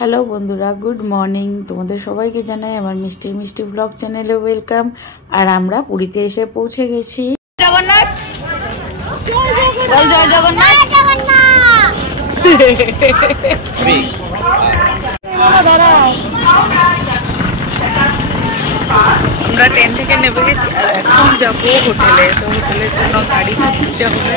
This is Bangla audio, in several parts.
হ্যালো বন্ধুরা, গুড মর্নিং। তোমাদের সবাইকে জানাই আমার মিষ্টি মিষ্টি ব্লগ চ্যানেলে ওয়েলকাম। আর আমরা পুরীতে এসে পৌঁছে গেছি। জগন্নাথ, জয় জগন্নাথ। আমরা ট্রেন থেকে নেমে গেছি আর এখন যাবো হোটেলে। তো হোটেলের জন্য গাড়ি দিতে হবে।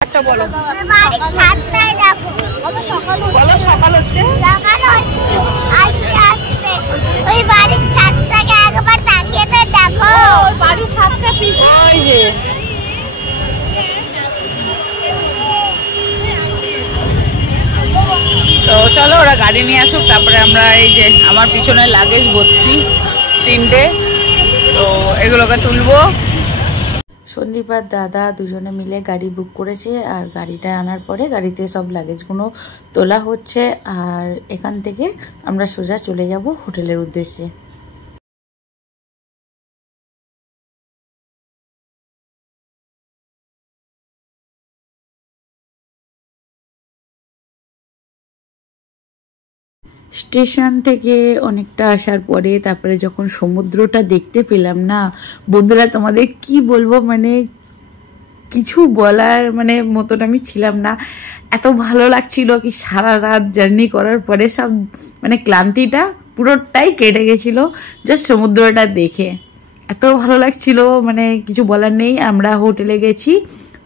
আচ্ছা বলো, সকাল হচ্ছে আস্তে আস্তে। ওই বাড়ির ছাদটাকে একবার তাকিয়ে তো দেখো, বাড়ির ছাদটা ওই যে। তো চলো ওরা গাড়ি নিয়ে আসুক, তারপরে আমরা এই যে আমার পিছনে লাগেজ ভর্তি 3টে, তো এগুলোকে তুলবো। সন্দীপ আর দাদা দুজনে মিলে গাড়ি বুক করেছে, আর গাড়িটা আনার পরে গাড়িতে সব লাগেজগুলো তোলা হচ্ছে। আর এখান থেকে আমরা সোজা চলে যাব হোটেলের উদ্দেশ্যে। স্টেশন থেকে অনেকটা আসার পরে তারপরে যখন সমুদ্রটা দেখতে পেলাম না বন্ধুরা, তোমাদের কি বলবো, মানে কিছু বলার মতন আমি ছিলাম না। এত ভালো লাগছিল কি সারা রাত জার্নি করার পরে সব ক্লান্তিটা পুরোটাই কেটে গেছিলো জাস্ট সমুদ্রটা দেখে। এত ভালো লাগছিল, কিছু বলার নেই। আমরা হোটেলে গেছি,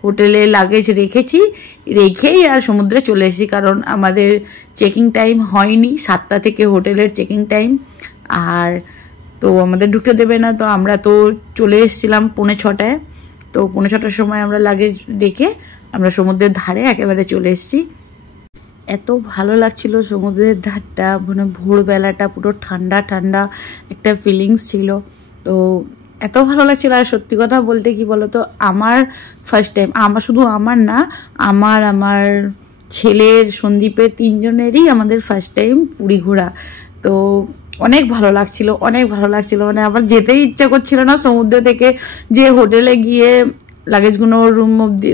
হোটেলে লাগেজ রেখেই আর সমুদ্রে চলে এসেছি, কারণ আমাদের চেকিং টাইম হয়নি। 7টা থেকে হোটেলের চেকিং টাইম, আর তো আমাদের ঢুকতে দেবে না। তো আমরা তো চলে এসেছিলাম 5:45। তো 5:45টার সময় আমরা লাগেজ রেখে আমরা সমুদ্রের ধারে একেবারে চলে এসেছি। এত ভালো লাগছিল সমুদ্রের ধারটা, ভোরবেলাটা পুরো ঠান্ডা ঠান্ডা একটা ফিলিংস ছিল। তো এত ভালো লাগছিল। আর সত্যি কথা বলতে কি বলতো, আমার ফার্স্ট টাইম, শুধু আমার না, আমার ছেলের, সন্দীপের, 3জনেরই আমাদের ফার্স্ট টাইম পুরী ঘোরা। তো অনেক ভালো লাগছিল, অনেক ভালো লাগছিল। আবার যেতেই ইচ্ছা করছিল না সমুদ্র থেকে, যে হোটেলে গিয়ে লাগেজগুলো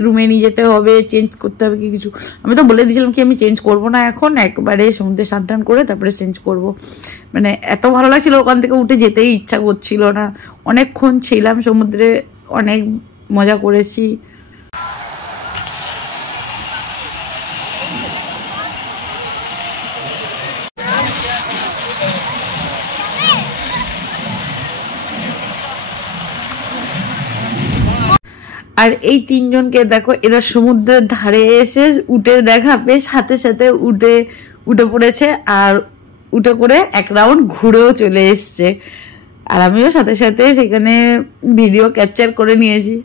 রুমে নিয়ে যেতে হবে, চেঞ্জ করতে হবে কি কিছু। আমি তো বলে দিয়েছিলাম কি আমি চেঞ্জ করবো না, এখন একবারে সমুদ্রে স্নান করে তারপরে চেঞ্জ করব। এত ভালো লাগছিল, ওখান থেকে উঠে যেতেই ইচ্ছা করছিল না। অনেকক্ষণ ছিলাম সমুদ্রে, অনেক মজা করেছি। আর এই 3জনকে দেখো, এরা সমুদ্রের ধারে এসে উটের দেখা পেয়ে সাথে সাথে উঠে পড়েছে, আর উঠে করে এক রাউন্ড ঘুরেও চলে এসছে। আর আমিও সাথে সাথে সেখানে ভিডিও ক্যাপচার করে নিয়েছি।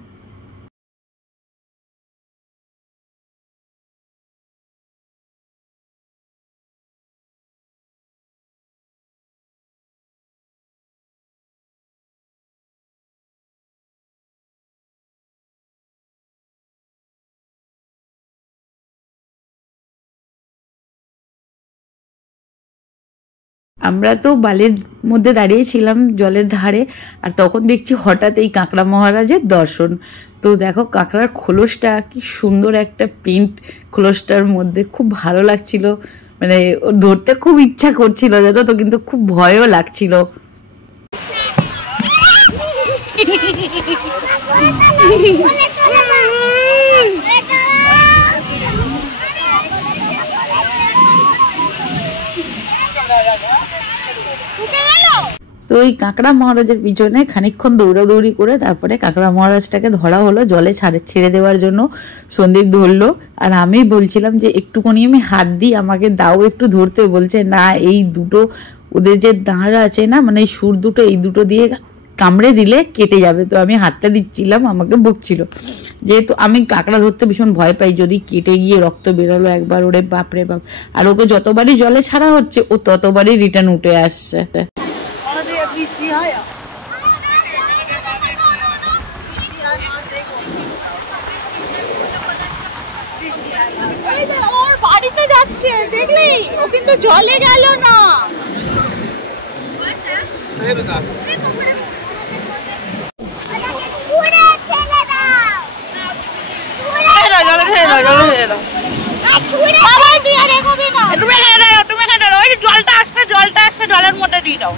আমরা তো বালির মধ্যে দাঁড়িয়েছিলাম জলের ধারে, আর তখন দেখছি হঠাৎ এই কাঁকড়া মহারাজের দর্শন। তো দেখো কাঁকড়ার খোলসটা কি সুন্দর একটা প্রিন্ট, খোলসটার মধ্যে খুব ভালো লাগছিল। ধরতে খুব ইচ্ছা করছিল জানো তো, কিন্তু খুব ভয়ও লাগছিল। ওই কাঁকড়া মহারাজের পিছনে খানিকক্ষণ দৌড়াদৌড়ি করে তারপরে কাঁকড়া মহারাজটাকে ধরা হলো, জলে ছেড়ে দেওয়ার জন্য সন্দীপ ধরলো। আর আমি বলছিলাম যে একটুখানি আমি হাত দিই, আমাকে দাও একটু ধরতে। বলছে না, এই দুটো ওদের যে দাঁড় আছে না, মানে সুর দুটো, এই দুটো দিয়ে কামড়ে দিলে কেটে যাবে। তো আমি হাতটা দিচ্ছিলাম, আমাকে বকছিল। যেহেতু আমি কাঁকড়া ধরতে ভীষণ ভয় পাই, যদি কেটে গিয়ে রক্ত বেরোলো একবার, ওরে বাপরে বাপ। আর ওকে যতবারই জলে ছাড়া হচ্ছে ও ততবারই রিটার্ন উঠে আসছে। ওর বাড়িতে যাচ্ছে দেখলি, ও কিন্তু জলে গেল না। জলের মধ্যে দিয়ে দাও।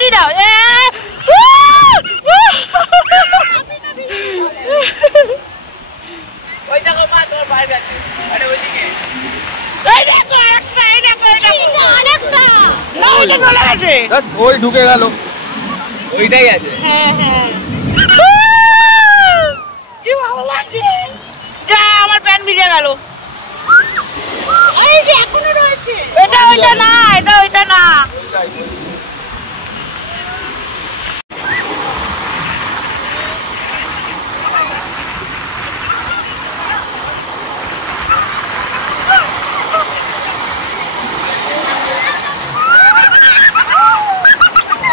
দিয়ে দাও। ওই দেখো মা, তোমার বাইরে গেছে। আরে ওইদিকে ওই ঢুকে গেল, ওইটাই আছে। হ্যাঁ হ্যাঁ, কি ভালো লাগছে। যা, আমার প্যান ভিজে গেল। এই যে এখনো রয়েছে। এটা ওইটা না, এটা ওইটা না।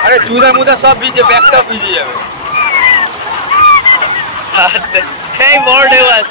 আরে চুড়া মুদা সব ভিজে, ব্যাগটা ভিজে যাবে। এই বড় ঢেউয়াস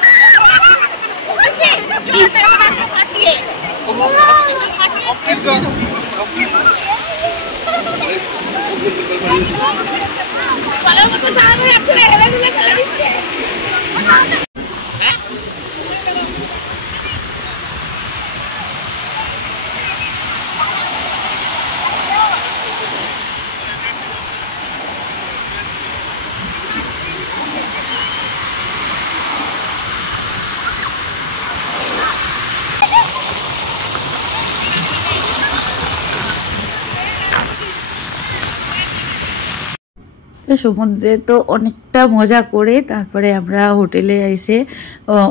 সমুদ্রে তো অনেকটা মজা করে তারপরে আমরা হোটেলে এসে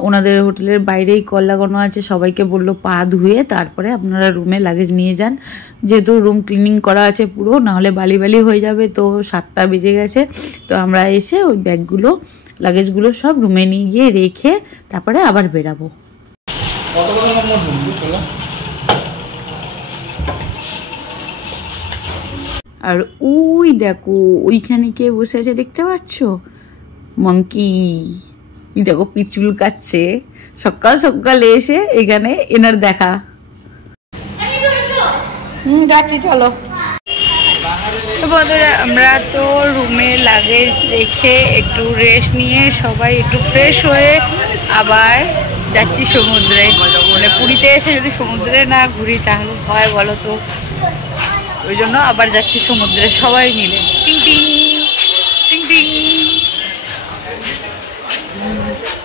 ওনাদের হোটেলের বাইরেই কল লাগানো আছে, সবাইকে বললো পা ধুয়ে তারপরে আপনারা রুমে লাগেজ নিয়ে যান, যেহেতু রুম ক্লিনিং করা আছে পুরো, নাহলে বালি বালি হয়ে যাবে। তো 7টা বেজে গেছে। তো আমরা এসে ওই ব্যাগগুলো লাগেজগুলো সব রুমে নিয়ে গিয়ে রেখে তারপরে আবার বেরাবো। আর ওই দেখো ওইখানে কে বসে আছে দেখতে পাচ্ছ, মঙ্কি। দেখো পিঠ চুলকাচ্ছে, সকাল সকালে এসে এখানে এনার দেখা। যাচ্ছি চলো। বন্ধুরা, আমরা তো রুমে লাগেজ রেখে একটু রেস্ট নিয়ে সবাই একটু ফ্রেশ হয়ে আবার যাচ্ছি সমুদ্রে। মানে পুরীতে এসে যদি সমুদ্রে না ঘুরি তাহলে হয় বলো তো, ওই জন্য আবার যাচ্ছি সমুদ্রে সবাই মিলে। টিং টিং টিং টিং,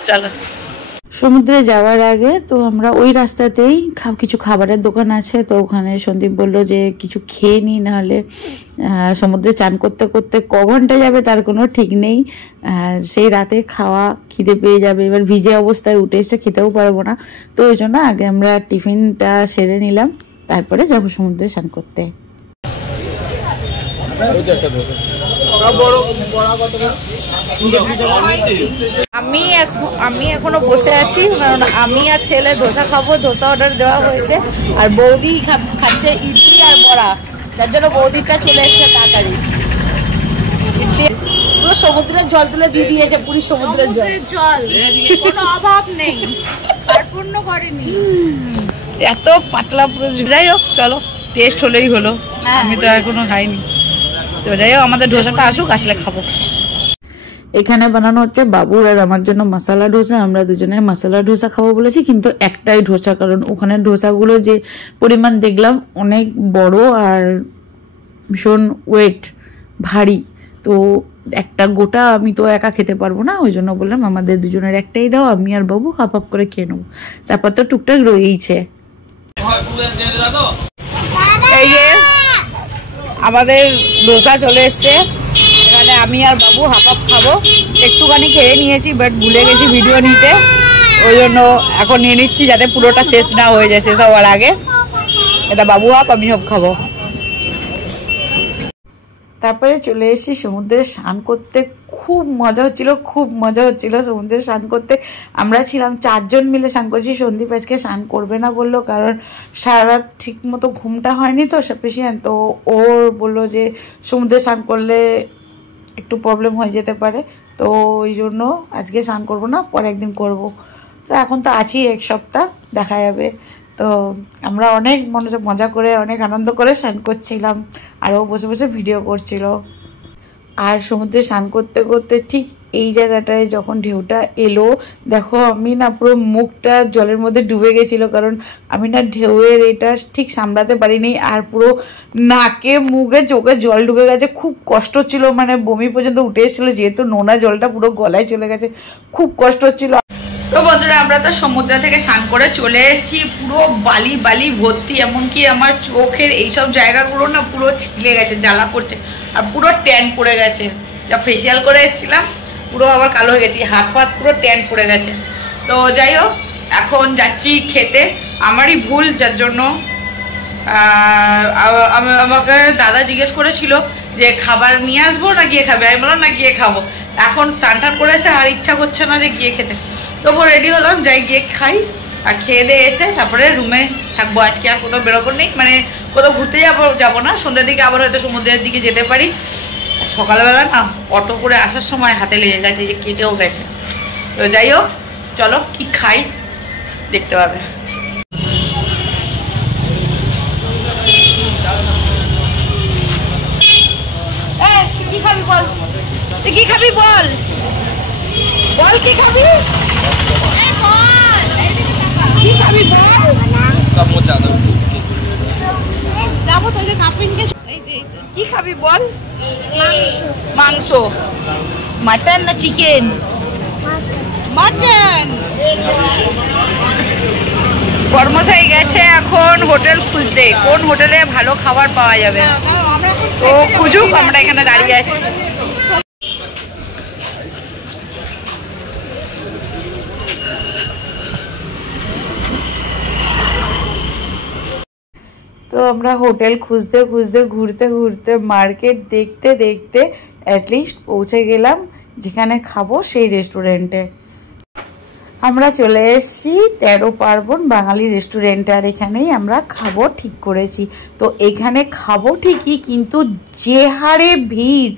চলো। সমুদ্রে যাওয়ার আগে তো আমরা ওই রাস্তাতেই কিছু খাবারের দোকান আছে, তো ওখানে সন্দীপ বললো যে কিছু খেয়ে নিই, নাহলে সমুদ্রে চান করতে করতে ক ঘন্টা যাবে তার কোনো ঠিক নেই। সেই রাতে খাওয়া খিদে পেয়ে যাবে, এবার ভিজে অবস্থায় উঠে এসে খেতেও পারবো না। তো ওই জন্য আগে আমরা টিফিনটা সেরে নিলাম, তারপরে যাবো সমুদ্রে স্নান করতে। আমি এখনো বসে আছি, কারণ আমি আর ছেলে ধোসা খাবো, ধোসা অর্ডার দেওয়া হয়েছে। আর বৌদি খাচ্ছে ইডলি আর বড়া, যার জন্য বৌদিটা চলে এসেছে তাড়াতাড়ি। পুরো সমুদ্রের জল তুলে দিয়ে দিয়েছে, পুরীর সমুদ্রের জল, কোনো অভাব নেই, পূর্ণ করেনি। এত পাতলা পুরো। যাই হোক চলো, টেস্ট হলেই হলো। আমি তো এখনো খাইনি। তো যাই হোক, আমাদের ধোসাটা আসুক, আসলে খাবো। এখানে বানানো হচ্ছে বাবুর আর আমার জন্য মশলা ডোসা। আমরা দুজনে মশলা ডোসা খাবো বলেছি, কিন্তু একটাই ডোসা, কারণ ওখানে ডোসাগুলো যে পরিমাণ দেখলাম অনেক বড় আর ভীষণ ওয়েট, ভারী। তো একটা গোটা আমি তো একা খেতে পারবো না, ওই জন্য বললাম আমাদের দুজনের একটাই দাও, আমি আর বাবু হাফ হাফ করে খেয়ে নেবো, তারপর তো টুকটাক রয়েইছে। এই যে আমাদের ডোসা চলে এসছে, এখানে আমি আর বাবু হাফ হাফ খাবো। একটুখানি খেয়ে নিয়েছি বাট ভুলে গেছি ভিডিও নিতে, ওই জন্য এখন নিয়ে নিচ্ছি যাতে পুরোটা শেষ না হয়ে যায়, শেষ হওয়ার আগে। এটা বাবু হাফ আমি হাফ খাবো। তারপরে চলে এসেছি সমুদ্রে স্নান করতে, খুব মজা হচ্ছিল, খুব মজা হচ্ছিল সমুদ্রে স্নান করতে। আমরা ছিলাম 4 জন মিলে স্নান করছি। সন্দীপ আজকে স্নান করবে না বললো, কারণ সারা রাত ঠিক মতো ঘুমটা হয়নি তো সাফিসিয়েন্ট, তো ওর বললো যে সমুদ্রে স্নান করলে একটু প্রবলেম হয়ে যেতে পারে, তো ওই জন্য আজকে স্নান করবো না, পরে একদিন করব। তো এখন তো আছি 1 সপ্তাহ, দেখা যাবে। তো আমরা অনেক মজা করে অনেক আনন্দ করে স্নান করছিলাম, আর ও বসে বসে ভিডিও করছিল। আর সমুদ্রে স্নান করতে করতে ঠিক এই জায়গাটায় যখন ঢেউটা এলো, দেখো আমি না পুরো মুখটা জলের মধ্যে ডুবে গেছিলো, কারণ আমি না ঢেউয়ের এটা ঠিক সামলাতে পারিনি, আর পুরো নাকে মুখে চোখে জল ঢুকে গেছে, খুব কষ্ট হচ্ছিল, মানে বমি পর্যন্ত উঠে এসেছিলো, যেহেতু নোনা জলটা পুরো গলায় চলে গেছে, খুব কষ্ট হচ্ছিলো। তো বন্ধুরা আমরা তো সমুদ্র থেকে স্নান করে চলে এসেছি, পুরো বালি বালি ভর্তি, এমনকি আমার চোখের এইসব জায়গাগুলো না পুরো ছিলে গেছে, জ্বালা পড়ছে, আর পুরো ট্যান পড়ে গেছে। যা ফেসিয়াল করে এসেছিলাম পুরো আবার কালো হয়ে গেছি, হাত ফাত পুরো ট্যান পড়ে গেছে। তো যাই হোক এখন যাচ্ছি খেতে, আমারই ভুল, যার জন্য আমাকে দাদা জিজ্ঞেস করেছিল যে খাবার নিয়ে আসবো না গিয়ে খাবে, আমি বললাম না গিয়ে খাবো। এখন স্নান টান করে এসে আর ইচ্ছা করছে না যে গিয়ে খেতে, তবু রেডি হলাম যাই গিয়ে খাই, আর খেয়ে দিয়ে এসে তারপরে রুমে থাকবো। আজকে আর কোথাও বেরোবো নেই, মানে কোথাও ঘুরতে যাবো না, সন্ধ্যার দিকে আবার হয়তো সমুদ্রের দিকে যেতে পারি। সকালবেলা না অটো করে আসার সময় হাতে লেগে গেছে, যে কেটেও গেছে। তো যাই হোক চলো কি খাই দেখতে পাবে। কি খাবি বল, তুই কি খাবি বল, বল কি খাবি, কি খাবি বল। যাবো তো কি খাবি বল, মাংস, মাটন না চিকেন, মাটন। কর্মশাই গেছে এখন হোটেল খুঁজতে, কোন হোটেলে ভালো খাবার পাওয়া যাবে, তো খুঁজুক, আমরা এখানে দাঁড়িয়ে আছি। তো আমরা হোটেল খুঁজতে খুঁজতে ঘুরতে ঘুরতে মার্কেট দেখতে দেখতে অ্যাটলিস্ট পৌঁছে গেলাম যেখানে খাবো সেই রেস্টুরেন্টে। আমরা চলে এসেছি 13 পার্বণ বাঙালি রেস্টুরেন্টে, আর এখানেই আমরা খাবো ঠিক করেছি। তো এখানে খাবো ঠিকই, কিন্তু যে হারে ভিড়,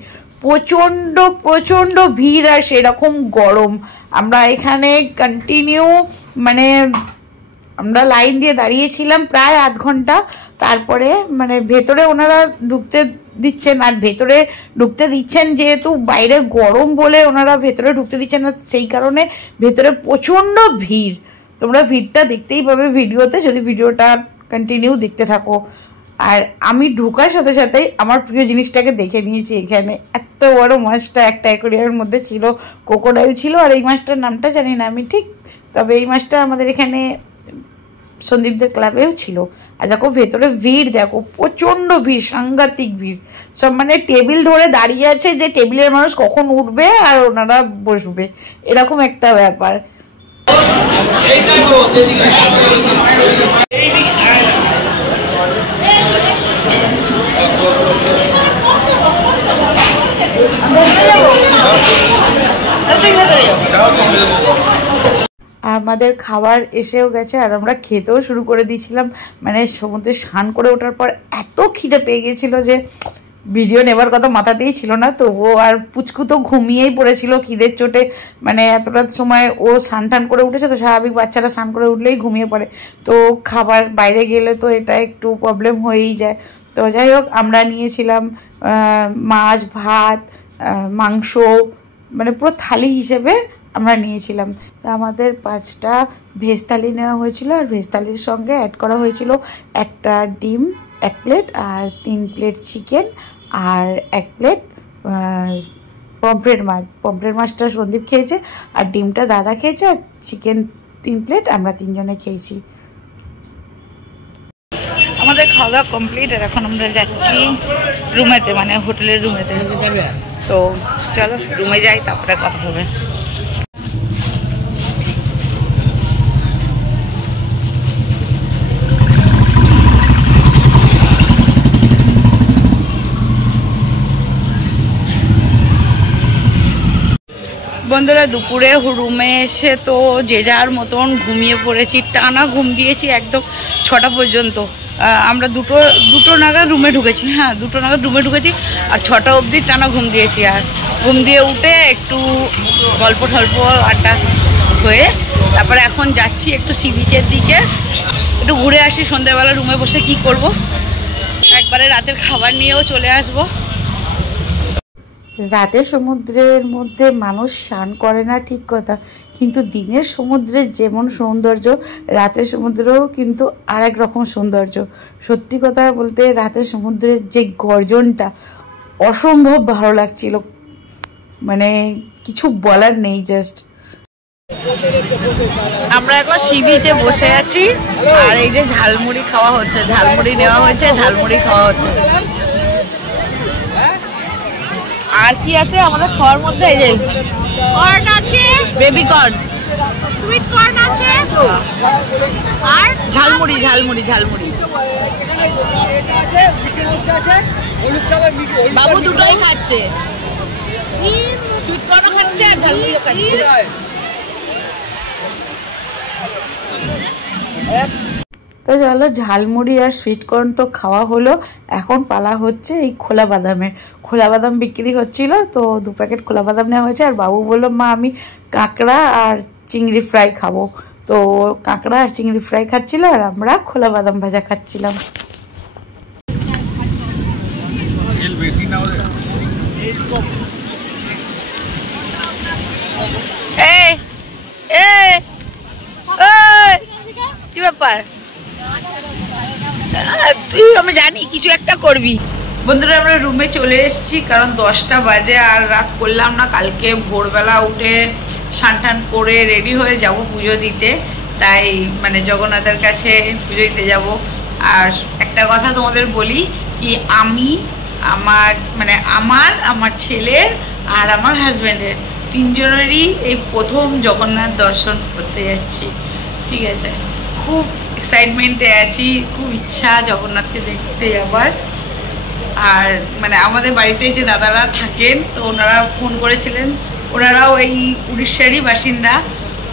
প্রচণ্ড প্রচণ্ড ভিড়, আর সেরকম গরম। আমরা এখানে কন্টিনিউ মানে আমরা লাইন দিয়ে দাঁড়িয়েছিলাম প্রায় আধ ঘন্টা, তারপরে মানে ভেতরে ওনারা ঢুকতে দিচ্ছেন, আর ভেতরে ঢুকতে দিচ্ছেন যেহেতু বাইরে গরম বলে ওনারা ভেতরে ঢুকতে দিচ্ছেন না, সেই কারণে ভেতরে প্রচণ্ড ভিড়। তোমরা ভিড়টা দেখতেই পাবে ভিডিওতে, যদি ভিডিওটা কন্টিনিউ দেখতে থাকো। আর আমি ঢোকার সাথে সাথেই আমার প্রিয় জিনিসটাকে দেখে নিয়েছি। এখানে এত বড় মাছটা একটা অ্যাকোয়ারিয়ামের মধ্যে ছিল, ক্রোকোডাইল ছিল, আর এই মাছটার নামটা জানি না আমি ঠিক, তবে এই মাছটা আমাদের এখানে সন্দীপদের ক্লাবেও ছিল। আর দেখো ভেতরে ভিড়, দেখো প্রচণ্ড ভিড়, সাংঘাতিক ভিড়, সব মানে টেবিল ধরে দাঁড়িয়ে আছে যে টেবিলের মানুষ কখন উঠবে আর ওনারা বসবে, এরকম একটা ব্যাপার। আমাদের খাবার এসেও গেছে, আর আমরা খেতেও শুরু করে দিয়েছিলাম। মানে সমুদ্রে স্নান করে ওঠার পর এত খিদে পেয়ে গেছিলো যে ভিডিও নেবার কথা মাথাতেই ছিল না। তো ও আর পুচকু তো ঘুমিয়েই পড়েছিল খিদের চোটে, মানে এতটা সময় ও স্নান টান করে উঠেছে, তো স্বাভাবিক বাচ্চারা স্নান করে উঠলেই ঘুমিয়ে পড়ে। তো খাবার বাইরে গেলে তো এটা একটু প্রবলেম হয়েই যায়। তো যাই হোক আমরা নিয়েছিলাম মাছ, ভাত, মাংস, মানে পুরো থালি হিসেবে আমরা নিয়েছিলাম। আমাদের 5টা ভেজ থালি নেওয়া হয়েছিল, আর ভেজ থালির সঙ্গে অ্যাড করা হয়েছিল একটা ডিম 1 প্লেট, আর 3 প্লেট চিকেন, আর 1 প্লেট পমফ্রেট মাছটা সন্দীপ খেয়েছে, আর ডিমটা দাদা খেয়েছে, আর চিকেন 3 প্লেট আমরা 3 জনে খেয়েছি। আমাদের খাওয়া দাওয়া কমপ্লিট, আর এখন আমরা যাচ্ছি রুমেতে, মানে হোটেলের রুমেতে। তো চলো রুমে যাই, তারপরে কথা হবে। বন্ধুরা দুপুরে রুমে এসে তো যে যার মতন ঘুমিয়ে পড়েছি, টানা ঘুম দিয়েছি একদম 6টা পর্যন্ত। আমরা দুটো নাগাদ রুমে ঢুকেছি, হ্যাঁ 2টো নাগাদ রুমে ঢুকেছি, আর 6টা অবধি টানা ঘুম দিয়েছি। আর ঘুম দিয়ে উঠে একটু গল্প আড্ডা হয়ে তারপরে এখন যাচ্ছি একটু সি বিচের দিকে, একটু ঘুরে আসি। সন্ধ্যাবেলা রুমে বসে কি করব, একবারে রাতের খাবার নিয়েও চলে আসবো। রাতের সমুদ্রের মধ্যে মানুষ স্নান করে না ঠিক কথা, কিন্তু দিনের সমুদ্রের যেমন সৌন্দর্য, রাতের সমুদ্রেও কিন্তু আরেক রকম সৌন্দর্য। সত্যি কথা বলতে রাতের সমুদ্রের যে গর্জনটা অসম্ভব ভালো লাগছিল, মানে কিছু বলার নেই। জাস্ট আমরা এখন সি বিচে বসে আছি, আর এই যে ঝালমুড়ি খাওয়া হচ্ছে, ঝালমুড়ি নেওয়া হয়েছে, ঝালমুড়ি খাওয়া হচ্ছে। আর কি আছে আমাদের খাওয়ার মধ্যে? এই যে কর্ন আছে, বেবি কর্ন, সুইট কর্ন আছে, আর ঝালমুড়ি। বাবু দুটোই খাচ্ছে, সুইট কর্নও খাচ্ছে আর ঝালমুড়িও খাচ্ছে। তো চলো ঝালমুড়ি আর সুইট কর্ন তো খাওয়া হলো, এখন পালা হচ্ছে এই খোলা বাদামের। খোলা বাদাম বিক্রি হচ্ছিল, তো 2 প্যাকেট খোলা বাদাম নেওয়া হয়েছে। আর বাবু বললো মা আমি কাঁকড়া আর চিংড়ি ফ্রাই খাবো, তো কাঁকড়া আর চিংড়ি ফ্রাই খাচ্ছিল, আর আমরা খোলা বাদাম ভাজা খাচ্ছিলাম। কি ব্যাপার, তুই আমি জানি কিছু একটা করবি। বন্ধুরা আমরা রুমে চলে এসেছি, কারণ 10টা বাজে, আর রাত করলাম না। কালকে ভোরবেলা উঠে স্নান করে রেডি হয়ে যাব পুজো দিতে, তাই মানে জগন্নাথের কাছে পুজো দিতে যাব। আর একটা কথা তোমাদের বলি কি, আমি আমার ছেলের আর আমার হাজব্যান্ডের 3 জনেরই এই প্রথম জগন্নাথ দর্শন করতে যাচ্ছি। ঠিক আছে, খুব এক্সাইটমেন্টে আছি, খুব ইচ্ছা জগন্নাথকে দেখতে যাবার। আর মানে আমাদের বাড়িতে যে দাদারা থাকেন, তো ওনারা ফোন করেছিলেন, ওনারাও এই উড়িষ্যারই বাসিন্দা,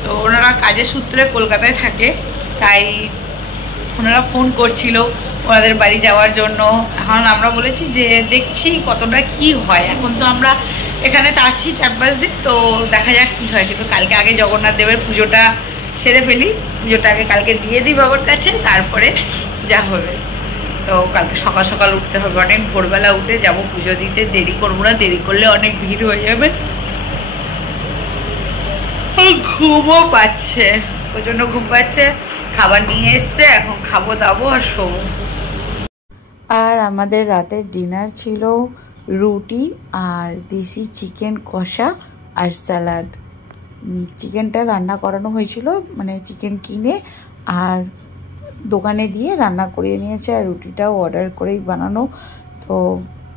তো ওনারা কাজের সূত্রে কলকাতায় থাকে, তাই ওনারা ফোন করছিল ওনাদের বাড়ি যাওয়ার জন্য। এখন আমরা বলেছি যে দেখছি কতটা কি হয়, এখন তো আমরা এখানে তো আছি 4-5 দিন, তো দেখা যাক কি হয়। কিন্তু কালকে আগে জগন্নাথ দেবের পুজোটা সেরে ফেলি, পুজোটা আগে কালকে দিয়ে দিই বাবার কাছে, তারপরে যা হবে। তো কালকে সকাল সকাল উঠতে হবে, অনেক ভোরবেলা উঠে যাব পুজো দিতে, দেরি করবো না, দেরি করলে অনেক ভিড় হয়ে যাবে। ঘুমও পাচ্ছে, প্রচণ্ড ঘুম পাচ্ছে। খাবার নিয়ে এসছে, এখন খাবো দাবো আর শোবো। আর আমাদের রাতের ডিনার ছিল রুটি আর দেশি চিকেন কষা আর স্যালাড। চিকেনটা রান্না করানো হয়েছিল, মানে চিকেন কিনে আর দোকানে দিয়ে রান্না করিয়ে নিয়েছে, আর রুটিটাও অর্ডার করেই বানানো। তো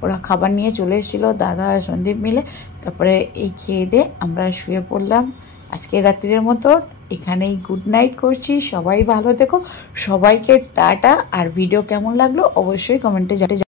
ওরা খাবার নিয়ে চলে এসেছিলো, দাদা আর সন্দীপ মিলে। তারপরে এই খেয়ে দিয়ে আমরা শুয়ে পড়লাম। আজকে রাত্রির মতো এখানেই গুড নাইট করছি। সবাই ভালো থেকো, সবাইকে টাটা। আর ভিডিও কেমন লাগলো অবশ্যই কমেন্টে জানাতে।